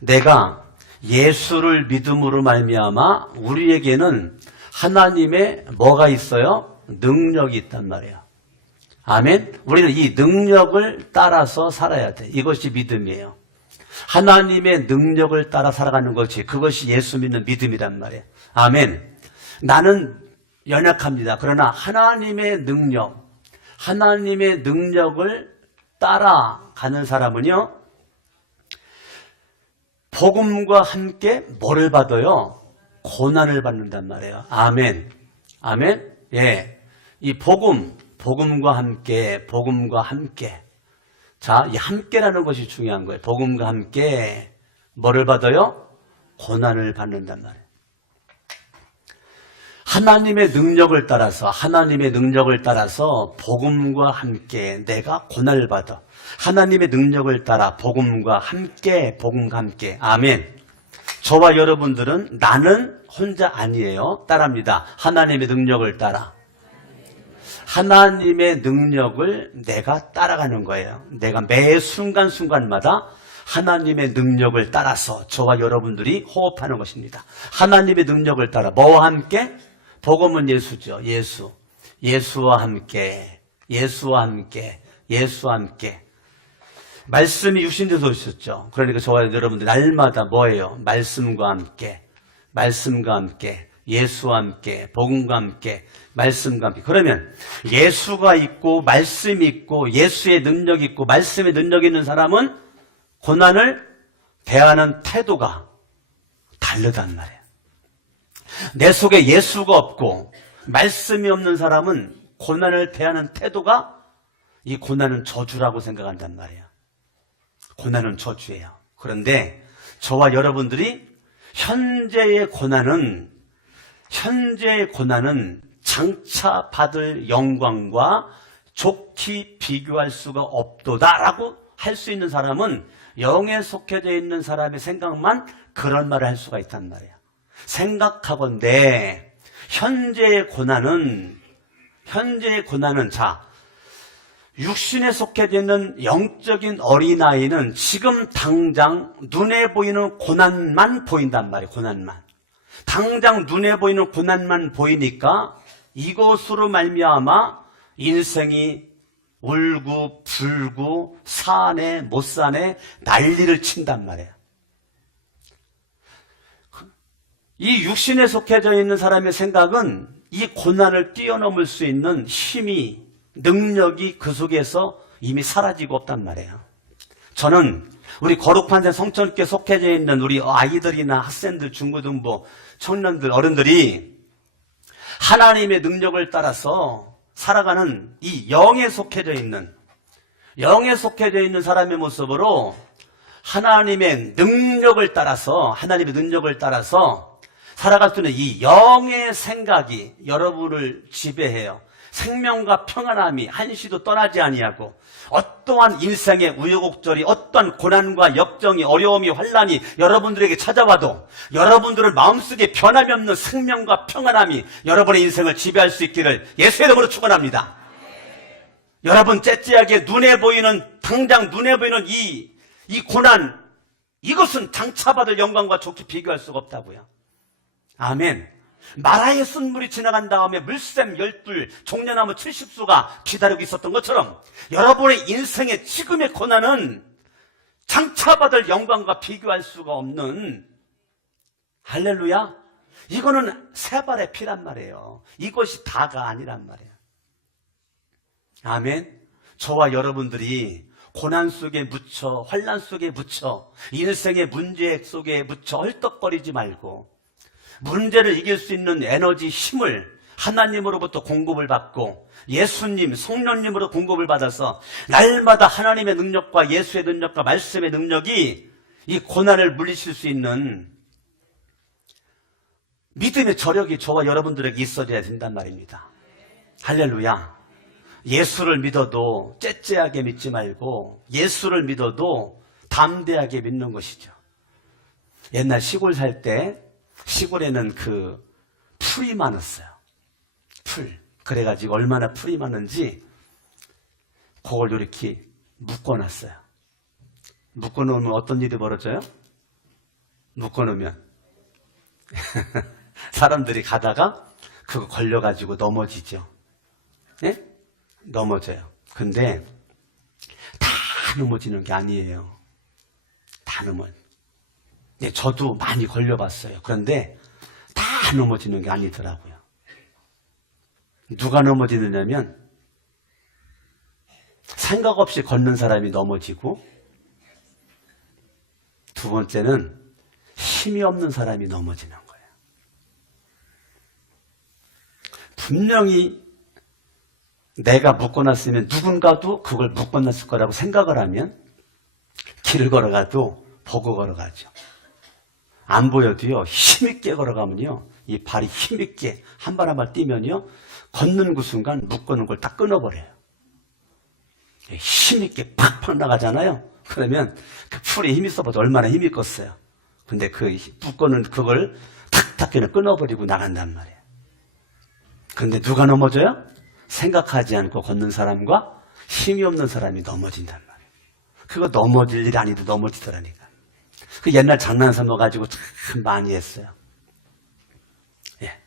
내가 예수를 믿음으로 말미암아 우리에게는 하나님의 뭐가 있어요? 능력이 있단 말이에요. 아멘. 우리는 이 능력을 따라서 살아야 돼. 이것이 믿음이에요. 하나님의 능력을 따라 살아가는 것이, 그것이 예수 믿는 믿음이란 말이에요. 아멘. 나는 연약합니다. 그러나 하나님의 능력을 따라가는 사람은요, 복음과 함께 뭐를 받아요? 고난을 받는단 말이에요. 아멘. 아멘. 예. 이 복음과 함께. 자, 이 함께라는 것이 중요한 거예요. 복음과 함께 뭐를 받아요? 고난을 받는단 말이에요. 하나님의 능력을 따라서 복음과 함께 내가 고난을 받아. 하나님의 능력을 따라 복음과 함께. 아멘. 저와 여러분들은 나는 혼자 아니에요. 따라합니다. 하나님의 능력을 따라. 하나님의 능력을 내가 따라가는 거예요. 내가 매 순간순간마다 하나님의 능력을 따라서 저와 여러분들이 호흡하는 것입니다. 하나님의 능력을 따라 뭐와 함께? 복음은 예수죠. 예수와 함께. 말씀이 육신돼서 오셨죠. 그러니까 저와 여러분들 날마다 뭐예요? 말씀과 함께. 예수와 함께, 복음과 함께, 말씀과 함께. 그러면 예수가 있고 말씀이 있고 예수의 능력이 있고 말씀의 능력이 있는 사람은 고난을 대하는 태도가 다르단 말이에요. 내 속에 예수가 없고 말씀이 없는 사람은 고난을 대하는 태도가, 이 고난은 저주라고 생각한단 말이에요. 고난은 저주예요. 그런데 저와 여러분들이 현재의 고난은 장차 받을 영광과 좋게 비교할 수가 없도다라고 할 수 있는 사람은 영에 속해져 있는 사람의 생각만 그런 말을 할 수가 있단 말이에요. 생각하건대 현재의 고난은 자, 육신에 속해져 있는 영적인 어린아이는 지금 당장 눈에 보이는 고난만 보인단 말이에요. 당장 눈에 보이는 고난만 보이니까 이것으로 말미암아 인생이 울고 불고 사네 못 사네 난리를 친단 말이에요. 이 육신에 속해져 있는 사람의 생각은 이 고난을 뛰어넘을 수 있는 힘이, 능력이 그 속에서 이미 사라지고 없단 말이에요. 저는 우리 거룩한 새 성천교에 속해져 있는 우리 아이들이나 학생들, 중고등부, 청년들, 어른들이 하나님의 능력을 따라서 살아가는 이 영에 속해져 있는 사람의 모습으로 하나님의 능력을 따라서 살아갈 수 있는 이 영의 생각이 여러분을 지배해요. 생명과 평안함이 한시도 떠나지 아니하고 어떠한 인생의 우여곡절이 어떠한 고난과 역정이 어려움이 환란이 여러분들에게 찾아와도 여러분들을 마음속에 변함이 없는 생명과 평안함이 여러분의 인생을 지배할 수 있기를 예수의 이름으로 축원합니다. 여러분 째째하게 눈에 보이는 당장 눈에 보이는 이 고난 이것은 장차받을 영광과 좋게 비교할 수가 없다고요. 아멘. 마라의 쓴물이 지나간 다음에 물샘 12, 종려나무 70수가 기다리고 있었던 것처럼 여러분의 인생의 지금의 고난은 장차받을 영광과 비교할 수가 없는 할렐루야. 이거는 세 발의 피란 말이에요. 이것이 다가 아니란 말이에요. 아멘. 저와 여러분들이 고난 속에 묻혀 환난 속에 묻혀 인생의 문제 속에 묻혀 헐떡거리지 말고 문제를 이길 수 있는 에너지, 힘을 하나님으로부터 공급을 받고 예수님, 성령님으로 공급을 받아서 날마다 하나님의 능력과 예수의 능력과 말씀의 능력이 이 고난을 물리칠 수 있는 믿음의 저력이 저와 여러분들에게 있어야 된단 말입니다. 할렐루야. 예수를 믿어도 째째하게 믿지 말고 예수를 믿어도 담대하게 믿는 것이죠. 옛날 시골 살 때 시골에는 그 풀이 많았어요. 풀. 그래가지고 얼마나 풀이 많은지 그걸 이렇게 묶어놨어요. 묶어놓으면 어떤 일이 벌어져요? 묶어놓으면 사람들이 가다가 그거 걸려가지고 넘어지죠. 예? 넘어져요. 근데 다 넘어지는 게 아니에요. 다 네, 저도 많이 걸려봤어요. 그런데 다 넘어지는 게 아니더라고요. 누가 넘어지느냐면 생각 없이 걷는 사람이 넘어지고 두 번째는 힘이 없는 사람이 넘어지는 거예요. 분명히 내가 묶어놨으면 누군가도 그걸 묶어놨을 거라고 생각을 하면 길을 걸어가도 보고 걸어가죠. 안 보여도요, 힘있게 걸어가면요, 이 발이 힘있게 한 발 한 발 뛰면요, 걷는 그 순간 묶어놓은 걸 딱 끊어버려요. 힘있게 팍팍 나가잖아요. 그러면 그 풀에 힘이 있어봐도 얼마나 힘이 컸어요. 근데 그 묶어놓은 그걸 탁탁 그냥 끊어버리고 나간단 말이에요. 근데 누가 넘어져요? 생각하지 않고 걷는 사람과 힘이 없는 사람이 넘어진단 말이에요. 그거 넘어질 일이 아니도 넘어지더라니까. 그 옛날 장난 삼아가지고 참 많이 했어요. 예.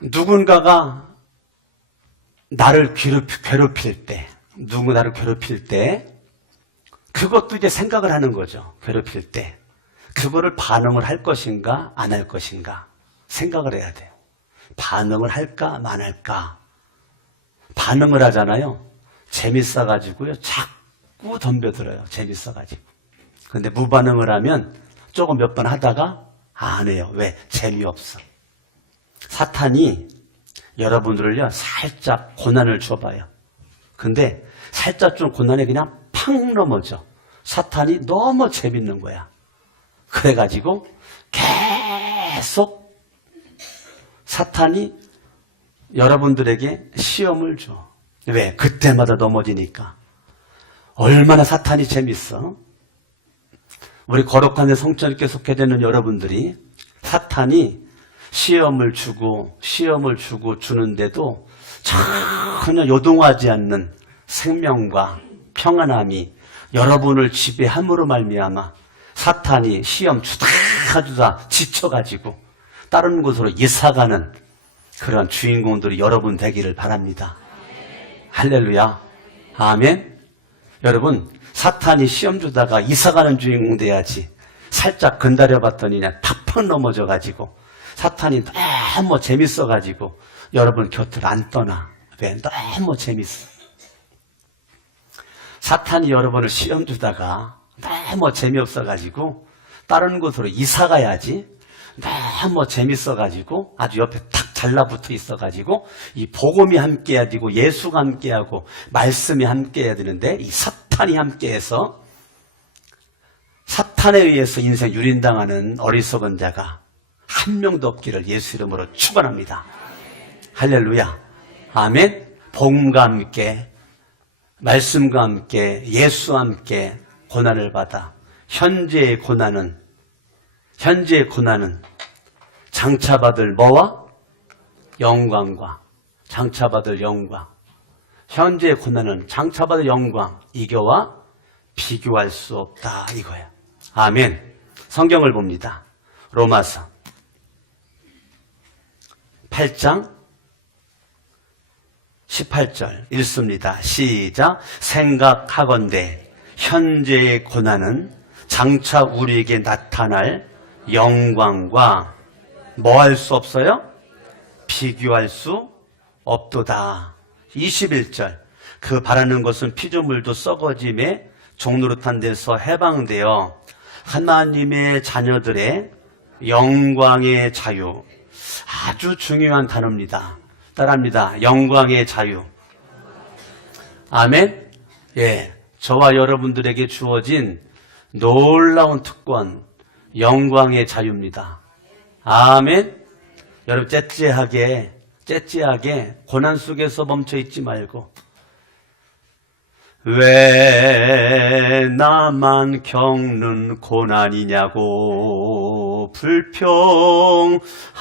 누군가가 나를 괴롭힐 때, 나를 괴롭힐 때, 그것도 이제 생각을 하는 거죠. 괴롭힐 때. 그거를 반응을 할 것인가, 안 할 것인가, 생각을 해야 돼요. 반응을 할까, 안 할까. 반응을 하잖아요. 재밌어가지고요. 자꾸 덤벼들어요. 재밌어가지고. 근데 무반응을 하면 조금 몇 번 하다가 안 해요. 왜? 재미없어. 사탄이 여러분들을요, 살짝 고난을 줘봐요. 근데 살짝 좀 고난에 그냥 팍 넘어져. 사탄이 너무 재밌는 거야. 그래가지고 계속 사탄이 여러분들에게 시험을 줘. 왜? 그때마다 넘어지니까. 얼마나 사탄이 재밌어. 우리 거룩한 데 성전께 속해 되는 여러분들이 사탄이 시험을 주고 주는데도 전혀 요동하지 않는 생명과 평안함이 여러분을 지배함으로 말미암아 사탄이 시험 주다 지쳐가지고 다른 곳으로 이사가는 그런 주인공들이 여러분 되기를 바랍니다. 할렐루야. 아멘. 여러분, 사탄이 시험 주다가 이사가는 주인공 돼야지. 살짝 건드려 봤더니 그냥 팍팍 넘어져가지고 사탄이 너무 재밌어가지고 여러분 곁을 안 떠나. 왜? 너무 재밌어. 사탄이 여러분을 시험 주다가 너무 재미없어가지고 다른 곳으로 이사 가야지. 너무 재밌어가지고 아주 옆에 탁 잘라붙어 있어가지고 이 복음이 함께해야 되고 예수가 함께하고 말씀이 함께해야 되는데 이 사탄이 함께해서 사탄에 의해서 인생 유린당하는 어리석은 자가 한 명도 없기를 예수 이름으로 축원합니다. 할렐루야. 아멘. 복음과 함께, 말씀과 함께, 예수와 함께 고난을 받아 현재의 고난은 장차받을 뭐와? 영광과 장차받을 영광. 현재의 고난은 장차받을 영광, 이교와 비교할 수 없다 이거예요. 아멘. 성경을 봅니다. 로마서 8장 18절 읽습니다. 시작. 생각하건대 현재의 고난은 장차 우리에게 나타날 영광과 뭐 할 수 없어요? 비교할 수 없도다. 21절. 그 바라는 것은 피조물도 썩어짐에 종노릇한 데서 해방되어 하나님의 자녀들의 영광의 자유. 아주 중요한 단어입니다. 따라합니다. 영광의 자유. 아멘. 예, 저와 여러분들에게 주어진 놀라운 특권, 영광의 자유입니다. 아멘. 여러분 째째하게 고난 속에서 멈춰 있지 말고, 왜 나만 겪는 고난이냐고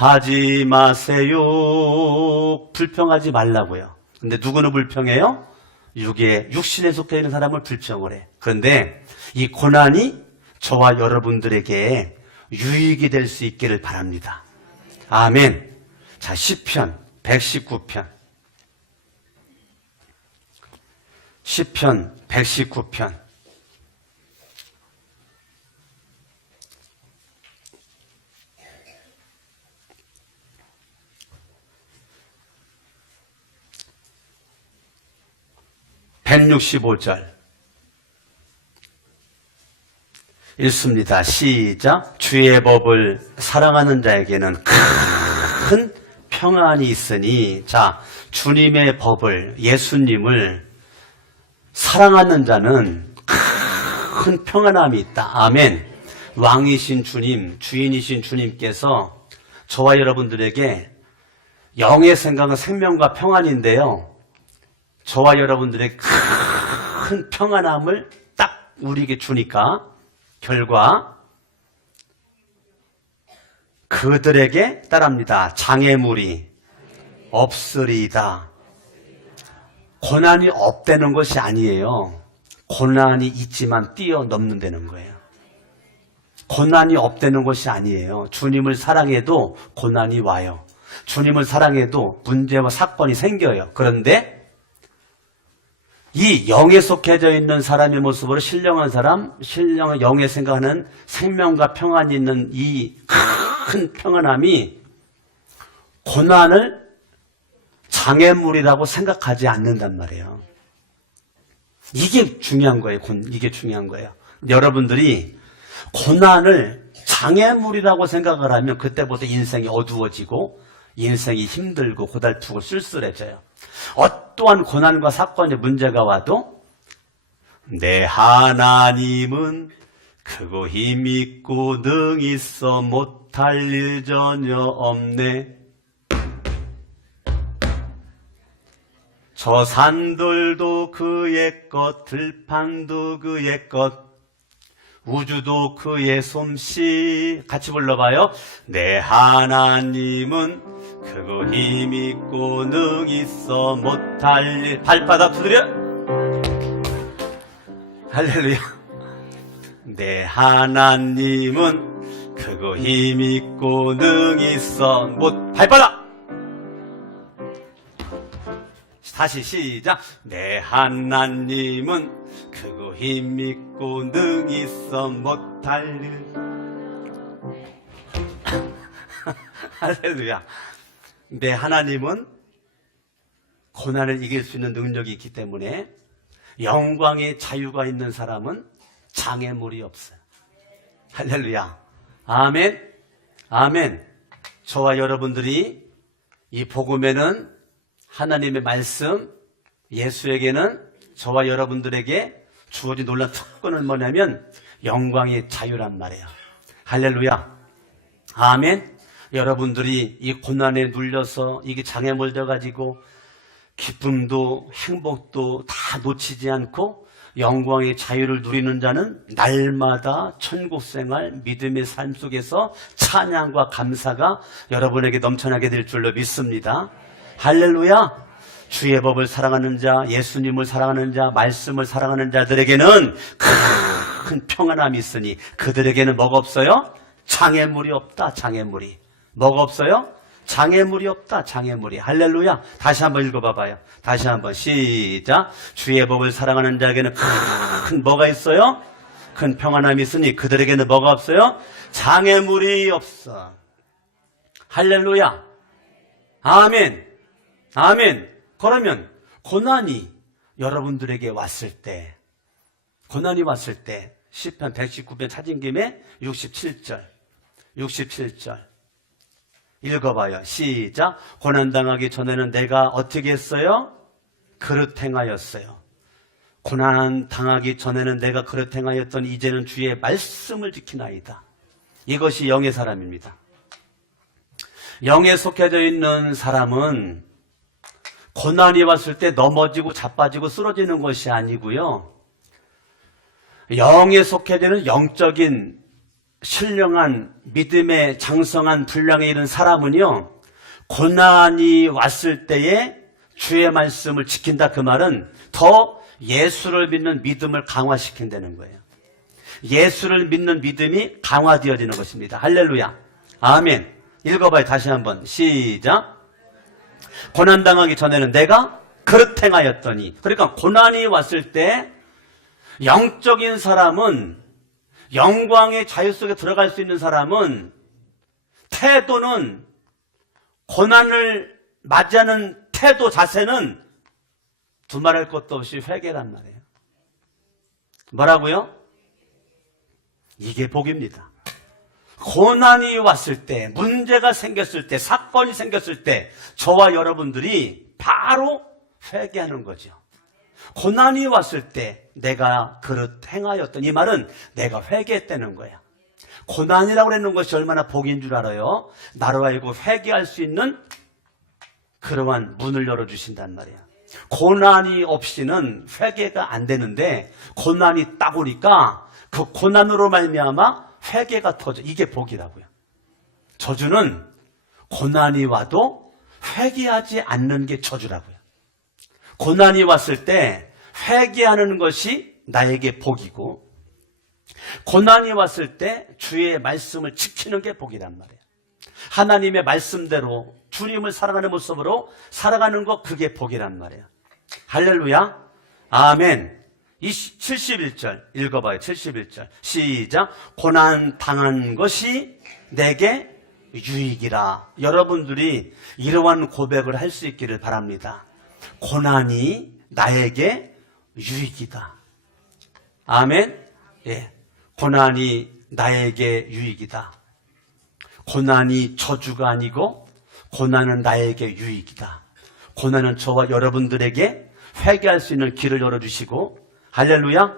불평하지 마세요. 불평하지 말라고요. 근데 누구는 불평해요? 육신에 속해 있는 사람을 불평을 해. 그런데 이 고난이 저와 여러분들에게 유익이 될 수 있기를 바랍니다. 아멘. 자, 시편 119편. 시편 119편. (165절) 읽습니다. 시작. 주의 법을 사랑하는 자에게는 큰 평안이 있으니. 자, 주님의 법을, 예수님을 사랑하는 자는 큰 평안함이 있다. 아멘. 왕이신 주님, 주인이신 주님께서 저와 여러분들에게 영의 생각은 생명과 평안인데요, 저와 여러분들의 큰 평안함을 딱 우리에게 주니까 결과 그들에게 따라합니다. 장애물이 없으리이다. 고난이 없다는 것이 아니에요. 고난이 있지만 뛰어넘는다는 거예요. 고난이 없다는 것이 아니에요. 주님을 사랑해도 고난이 와요. 주님을 사랑해도 문제와 사건이 생겨요. 그런데 이 영에 속해져 있는 사람의 모습으로 신령한 사람, 신령한 영의 생각하는 생명과 평안이 있는 이 큰 평안함이 고난을 장애물이라고 생각하지 않는단 말이에요. 이게 중요한 거예요. 이게 중요한 거예요. 여러분들이 고난을 장애물이라고 생각을 하면 그때부터 인생이 어두워지고 인생이 힘들고 고달프고 쓸쓸해져요. 어떠한 고난과 사건의 문제가 와도 내 하나님은 크고 힘있고 능히 있어 못할 일 전혀 없네. 저 산들도 그의 것, 들판도 그의 것, 우주도 그의 솜씨. 같이 불러봐요. 내 하나님은 크고 힘있고 능히 있어 못할 일. 발바닥 두드려. 할렐루야. 내 하나님은 크고 힘있고 능히 있어 발바닥. 다시 시작. 내 하나님은 크고 힘있고 능히 있어 못할 일. 할렐루야. 내 하나님은 고난을 이길 수 있는 능력이 있기 때문에 영광의 자유가 있는 사람은 장애물이 없어요. 할렐루야. 아멘. 아멘. 저와 여러분들이 이 복음에는 하나님의 말씀, 예수에게는 저와 여러분들에게 주어진 놀라운 특권은 뭐냐면 영광의 자유란 말이에요. 할렐루야. 아멘. 여러분들이 이 고난에 눌려서 이게 장애물 돼가지고 기쁨도 행복도 다 놓치지 않고 영광의 자유를 누리는 자는 날마다 천국생활 믿음의 삶 속에서 찬양과 감사가 여러분에게 넘쳐나게 될 줄로 믿습니다. 할렐루야. 주의 법을 사랑하는 자, 예수님을 사랑하는 자, 말씀을 사랑하는 자들에게는 큰 평안함이 있으니 그들에게는 뭐가 없어요? 장애물이 없다. 장애물이. 뭐가 없어요? 장애물이 없다. 장애물이. 할렐루야. 다시 한번 읽어봐봐요. 다시 한번 시작. 주의 법을 사랑하는 자에게는 큰 뭐가 있어요? 큰 평안함이 있으니 그들에게는 뭐가 없어요? 장애물이 없어. 할렐루야. 아멘. 아멘. 그러면 고난이 여러분들에게 왔을 때, 고난이 왔을 때 시편 119편 찾은 김에 67절 읽어봐요. 시작. 고난당하기 전에는 내가 어떻게 했어요? 그릇 행하였어요. 고난당하기 전에는 내가 그릇 행하였더니 이제는 주의 말씀을 지키나이다. 이것이 영의 사람입니다. 영에 속해져 있는 사람은 고난이 왔을 때 넘어지고 자빠지고 쓰러지는 것이 아니고요. 영에 속해지는 영적인 신령한 믿음의 장성한 분량에 이른 사람은요, 고난이 왔을 때에 주의 말씀을 지킨다. 그 말은 더 예수를 믿는 믿음을 강화시킨다는 거예요. 예수를 믿는 믿음이 강화되어지는 것입니다. 할렐루야. 아멘. 읽어봐요. 다시 한번 시작. 고난당하기 전에는 내가 그릇 행하였더니. 그러니까 고난이 왔을 때 영적인 사람은, 영광의 자유 속에 들어갈 수 있는 사람은 태도는, 고난을 맞이하는 태도 자세는 두말할 것도 없이 회개란 말이에요. 뭐라고요? 이게 복입니다. 고난이 왔을 때, 문제가 생겼을 때, 사건이 생겼을 때 저와 여러분들이 바로 회개하는 거죠. 고난이 왔을 때 내가 그릇 행하였던, 이 말은 내가 회개했다는 거야. 고난이라고 하는 것이 얼마나 복인 줄 알아요? 나로 알고 회개할 수 있는 그러한 문을 열어주신단 말이야. 고난이 없이는 회개가 안 되는데 고난이 딱 오니까 그 고난으로 말미암아 회개가 터져. 이게 복이라고요. 저주는 고난이 와도 회개하지 않는 게 저주라고요. 고난이 왔을 때 회개하는 것이 나에게 복이고, 고난이 왔을 때 주의 말씀을 지키는 게 복이란 말이에요. 하나님의 말씀대로 주님을 사랑하는 모습으로 살아가는 것, 그게 복이란 말이에요. 할렐루야. 아멘. 71절 읽어봐요. 71절 시작. 고난 당한 것이 내게 유익이라. 여러분들이 이러한 고백을 할 수 있기를 바랍니다. 고난이 나에게 유익이다. 아멘. 예. 고난이 나에게 유익이다. 고난이 저주가 아니고 고난은 나에게 유익이다. 고난은 저와 여러분들에게 회개할 수 있는 길을 열어주시고, 할렐루야.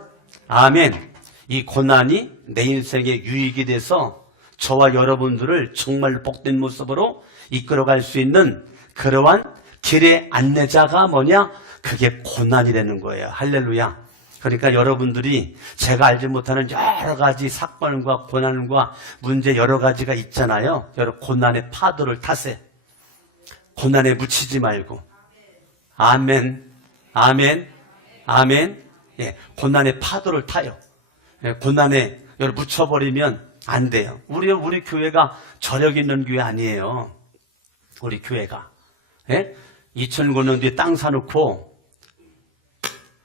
아멘. 이 고난이 내 인생의 유익이 돼서 저와 여러분들을 정말 복된 모습으로 이끌어갈 수 있는 그러한 길의 안내자가 뭐냐? 그게 고난이라는 거예요. 할렐루야. 그러니까 여러분들이 제가 알지 못하는 여러 가지 사건과 고난과 문제 여러 가지가 있잖아요. 여러분, 고난의 파도를 타세요. 고난에 묻히지 말고. 아멘. 아멘. 아멘. 예, 고난의 파도를 타요. 예, 고난에 여러분 묻혀버리면 안 돼요. 우리 교회가 저력 있는 교회 아니에요. 우리 교회가. 예? 2009년도에 땅 사놓고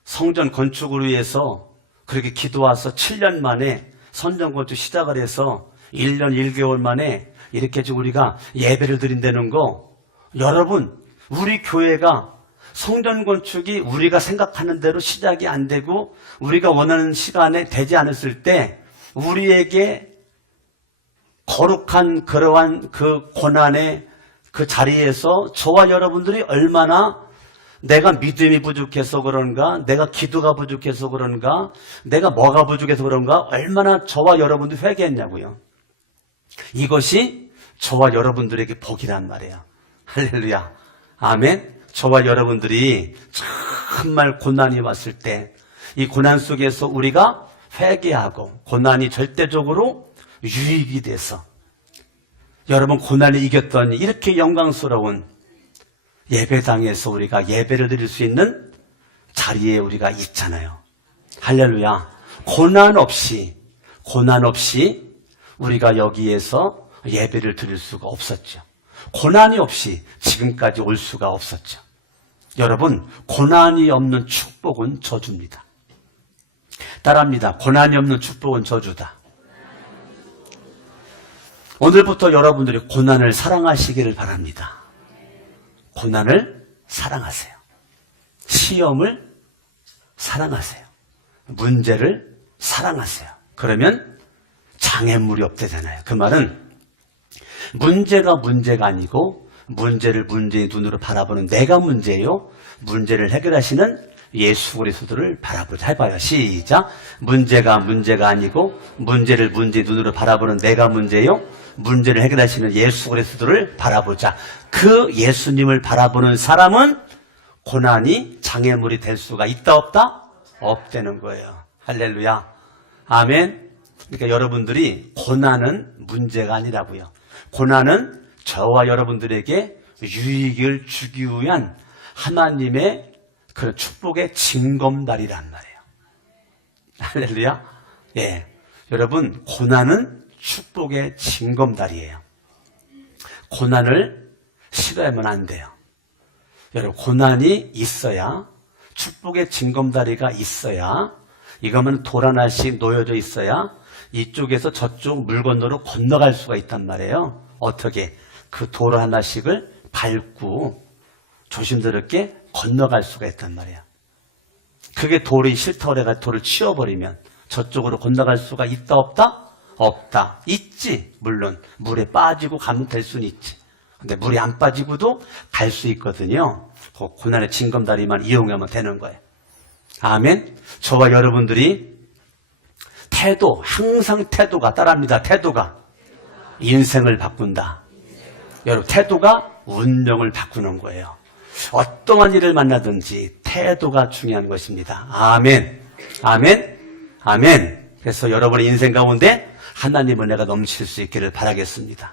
성전 건축을 위해서 그렇게 기도와서 7년 만에 선전 건축 시작을 해서 1년 1개월 만에 이렇게 우리가 예배를 드린다는 거, 여러분, 우리 교회가 성전 건축이 우리가 생각하는 대로 시작이 안 되고 우리가 원하는 시간에 되지 않았을 때 우리에게 거룩한 그러한 그 고난의 그 자리에서 저와 여러분들이 얼마나 내가 믿음이 부족해서 그런가, 내가 기도가 부족해서 그런가, 내가 뭐가 부족해서 그런가, 얼마나 저와 여러분들이 회개했냐고요. 이것이 저와 여러분들에게 복이란 말이에요. 할렐루야. 아멘. 저와 여러분들이 정말 고난이 왔을 때 이 고난 속에서 우리가 회개하고 고난이 절대적으로 유익이 돼서 여러분 고난을 이겼더니 이렇게 영광스러운 예배당에서 우리가 예배를 드릴 수 있는 자리에 우리가 있잖아요. 할렐루야. 고난 없이 우리가 여기에서 예배를 드릴 수가 없었죠. 고난이 없이 지금까지 올 수가 없었죠. 여러분, 고난이 없는 축복은 저주입니다. 따라합니다. 고난이 없는 축복은 저주다. 오늘부터 여러분들이 고난을 사랑하시기를 바랍니다. 고난을 사랑하세요. 시험을 사랑하세요. 문제를 사랑하세요. 그러면 장애물이 없대잖아요. 그 말은 문제가 문제가 아니고 문제를 문제의 눈으로 바라보는 내가 문제예요. 문제를 해결하시는 예수 그리스도를 바라보자. 해봐요. 시작. 문제가 문제가 아니고 문제를 문제의 눈으로 바라보는 내가 문제예요. 문제를 해결하시는 예수 그리스도를 바라보자. 그 예수님을 바라보는 사람은 고난이 장애물이 될 수가 있다 없다? 없다는 거예요. 할렐루야. 아멘. 그러니까 여러분들이 고난은 문제가 아니라고요. 고난은 저와 여러분들에게 유익을 주기 위한 하나님의 그런 축복의 징검다리란 말이에요. 할렐루야. 예. 여러분, 고난은 축복의 징검다리예요. 고난을 싫어하면 안 돼요. 여러분, 고난이 있어야, 축복의 징검다리가 있어야, 이거면 돌 하나씩 놓여져 있어야 이쪽에서 저쪽 물 건너로 건너갈 수가 있단 말이에요. 어떻게? 그 돌 하나씩을 밟고 조심스럽게 건너갈 수가 있단 말이에요. 그게 돌이 싫다고 해가 돌을 치워버리면 저쪽으로 건너갈 수가 있다 없다? 없다. 있지. 물론 물에 빠지고 가면 될 수는 있지. 근데 물이 안 빠지고도 갈 수 있거든요. 그 고난의 징검다리만 이용하면 되는 거예요. 아멘. 저와 여러분들이 항상 태도가 따라합니다. 태도가 인생을 바꾼다. 여러분, 태도가 운명을 바꾸는 거예요. 어떠한 일을 만나든지 태도가 중요한 것입니다. 아멘. 아멘. 아멘. 그래서 여러분의 인생 가운데 하나님의 은혜가 넘칠 수 있기를 바라겠습니다.